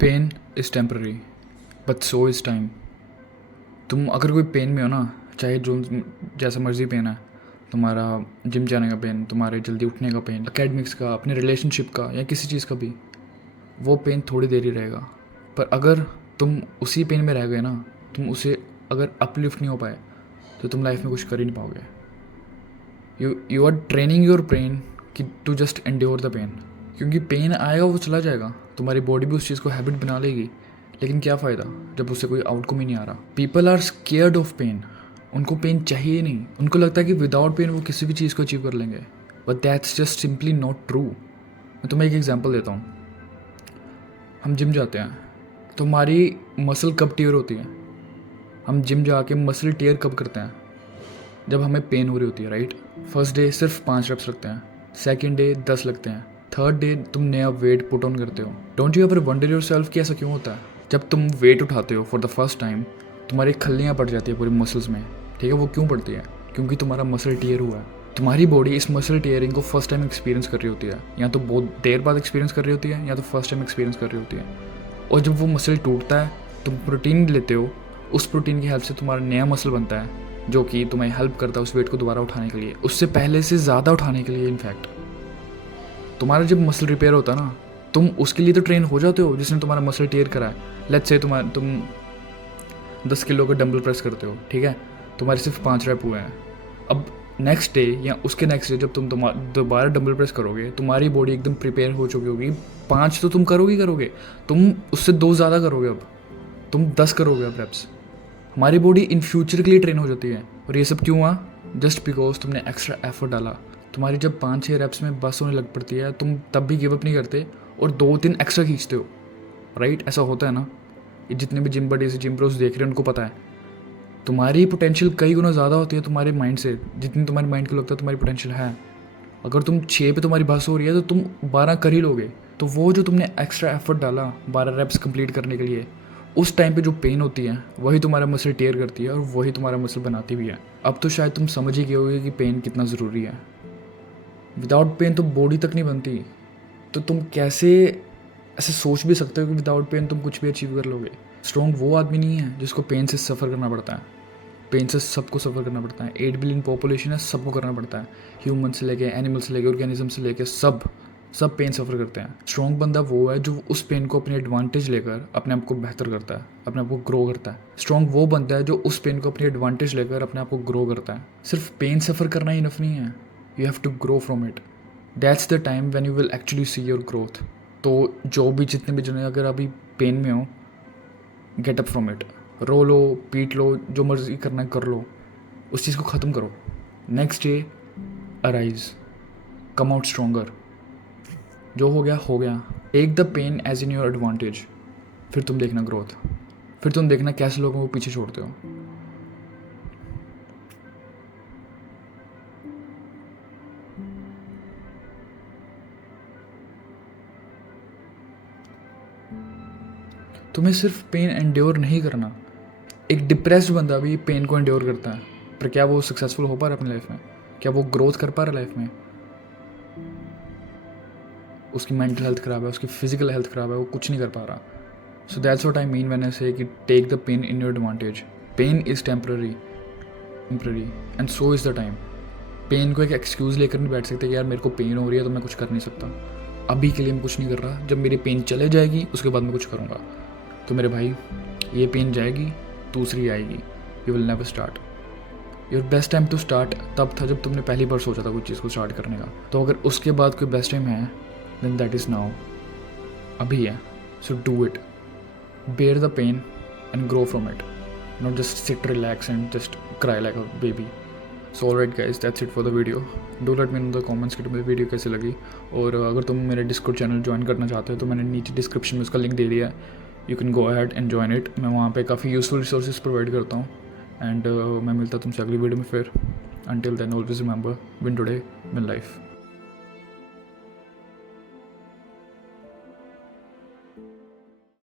Pen is temporary but so is time. तुम अगर कोई पेन में हो ना, चाहे जो जैसा मर्जी पेन है, तुम्हारा जिम जाने का पेन, तुम्हारे जल्दी उठने का पेन, एकेडमिक्स का, अपने रिलेशनशिप का, या किसी चीज़ का भी, वो पेन थोड़ी देर ही रहेगा। पर अगर तुम उसी पेन में रह गए ना, तुम उसे अगर अपलिफ्ट नहीं हो पाए, तो तुम लाइफ में कुछ कर ही नहीं पाओगे। You are training your brain कि to just endure the pain, क्योंकि पेन आएगा वो चला जाएगा, तुम्हारी बॉडी भी उस चीज़ को हैबिट बना लेगी। लेकिन क्या फ़ायदा जब उससे कोई आउटकम ही नहीं आ रहा। People are scared of pain, उनको पेन चाहिए ही नहीं। उनको लगता है कि विदाउट पेन वो किसी भी चीज़ को अचीव कर लेंगे, but that's just simply not true. मैं तुम्हें एक एग्जांपल देता हूँ। हम जिम जाते हैं तो हमारी मसल कब टीयर होती है? हम जिम जाके मसल टीयर कब करते हैं? जब हमें पेन हो रही होती है, राइट। फर्स्ट डे सिर्फ 5 रेप्स लगते हैं, सेकेंड डे 10 लगते हैं, थर्ड डे तुम नया वेट पुट ऑन करते हो। Don't you ever wonder your self कि ऐसा क्यों होता है? जब तुम वेट उठाते हो फॉर द फर्स्ट टाइम, तुम्हारी खल्लियाँ पड़ जाती है पूरी मसल्स में, ठीक है। वो क्यों पड़ती है? क्योंकि तुम्हारा मसल टीयर हुआ है। तुम्हारी बॉडी इस मसल टीयरिंग को फर्स्ट टाइम एक्सपीरियंस कर रही होती है, या तो बहुत देर बाद एक्सपीरियंस कर रही होती है, या तो फर्स्ट टाइम एक्सपीरियंस कर रही होती है। और जब वो मसल टूटता है, तुम प्रोटीन लेते हो, उस प्रोटीन की हेल्प से तुम्हारा नया मसल बनता है, जो कि तुम्हें हेल्प करता है उस वेट को दोबारा उठाने के लिए, उससे पहले से ज़्यादा उठाने के लिए। इनफैक्ट तुम्हारा जब मसल रिपेयर होता है ना, तुम उसके लिए तो ट्रेन हो जाते हो जिसने तुम्हारा मसल टेयर करा है। लेट्स से तुम 10 किलो का डंबल प्रेस करते हो, ठीक है, तुम्हारे सिर्फ 5 रैप हुए हैं। अब नेक्स्ट डे या उसके नेक्स्ट डे जब तुम दोबारा डंबल प्रेस करोगे, तुम्हारी बॉडी एकदम प्रिपेयर हो चुकी होगी। 5 तो तुम करोगे, तुम उससे 2 ज़्यादा करोगे। अब तुम 10 करोगे अब रैप्स। हमारी बॉडी इन फ्यूचर के लिए ट्रेन हो जाती है। और ये सब क्यों हुआ? जस्ट बिकॉज तुमने एक्स्ट्रा एफर्ट डाला। तुम्हारी जब 5-6 रैप्स में बस होने लग पड़ती है, तुम तब भी गिव अप नहीं करते और 2-3 एक्स्ट्रा खींचते हो, राइट। ऐसा होता है ना। ये जितने भी जिम बडीज जिम प्रोस देख रहे हैं उनको पता है, तुम्हारी पोटेंशियल कई गुना ज़्यादा होती है तुम्हारे माइंड से, जितनी तुम्हारे माइंड को लगता है तुम्हारी पोटेंशियल है। अगर तुम 6 पे तुम्हारी बस हो रही है तो तुम 12 कर ही लोगे। तो वो जो तुमने एक्स्ट्रा एफर्ट डाला 12 रैप्स कंप्लीट करने के लिए, उस टाइम पे जो पेन होती है वही तुम्हारा मसल टेयर करती है और वही तुम्हारा मसल बनाती भी है। अब तो शायद तुम समझ ही गए होगे कि पेन कितना ज़रूरी है। विदाउट पेन तो बॉडी तक नहीं बनती। तो तुम कैसे ऐसे सोच भी सकते हो कि विदाउट पेन तुम कुछ भी अचीव कर लोगे? स्ट्रॉन्ग वो आदमी नहीं है जिसको पेन से सफ़र करना पड़ता है। पेन से सबको सफ़र करना पड़ता है। 8 बिलियन पॉपुलेशन है, सबको करना पड़ता है। ह्यूमन से लेके एनिमल से लेके ऑर्गेनिज्म से लेके सब पेन सफ़र करते हैं। स्ट्रॉन्ग बंदा वो है जो उस पेन को अपने एडवांटेज लेकर अपने आप को बेहतर करता है, अपने आप को ग्रो करता है। स्ट्रॉन्ग वो बंदा है जो उस पेन को अपनी एडवांटेज लेकर अपने आप को ग्रो करता है। सिर्फ पेन सफ़र करना ही इनफ नहीं है, you have to grow from it. That's the time when you will actually see your growth. तो जो भी जितने भी जने अगर अभी पेन में हो, गेट अप फ्रॉम इट। रो लो, पीट लो, जो मर्जी करना है कर लो, उस चीज़ को ख़त्म करो। Next day arise, come out stronger. जो हो गया हो गया। Take the pain as in your advantage. फिर तुम देखना ग्रोथ, फिर तुम देखना कैसे लोगों को पीछे छोड़ते हो। तुम्हें सिर्फ पेन एंड्योर नहीं करना। एक डिप्रेस्ड बंदा भी पेन को एंड्योर करता है, पर क्या वो सक्सेसफुल हो पा रहा है अपनी लाइफ में? क्या वो ग्रोथ कर पा रहा है लाइफ में? उसकी मेंटल हेल्थ ख़राब है, उसकी फिजिकल हेल्थ ख़राब है, वो कुछ नहीं कर पा रहा। So that's what I mean when I say कि take the pain in your advantage. Pain is temporary and so is the time. Pain को एक एक्सक्यूज़ लेकर नहीं बैठ सकते कि यार मेरे को पेन हो रही है तो मैं कुछ कर नहीं सकता, अभी के लिए मैं कुछ नहीं कर रहा, जब मेरी पेन चले जाएगी उसके बाद मैं कुछ करूँगा। तो मेरे भाई, ये पेन जाएगी, दूसरी आएगी। You will never start. Your best time to start तब था जब तुमने पहली बार सोचा था कुछ चीज़ को स्टार्ट करने का। तो अगर उसके बाद कोई बेस्ट टाइम है, देन दैट इज़ नाउ, अभी है। So do it, bear the pain and grow from it, not just sit, relax and just cry like a baby. So alright guys, that's it for the video. Do let me know in the comments कि तुम्हें video कैसे लगी। और अगर तुम मेरे Discord channel join करना चाहते हो तो मैंने नीचे डिस्क्रिप्शन में उसका लिंक दे दिया है, you can go ahead and join it. मैं वहाँ पे काफ़ी यूजफुल रिसोर्सेज प्रोवाइड करता हूँ। एंड मैं मिलता तुमसे अगली वीडियो में फिर। Until then always remember, win today, win life.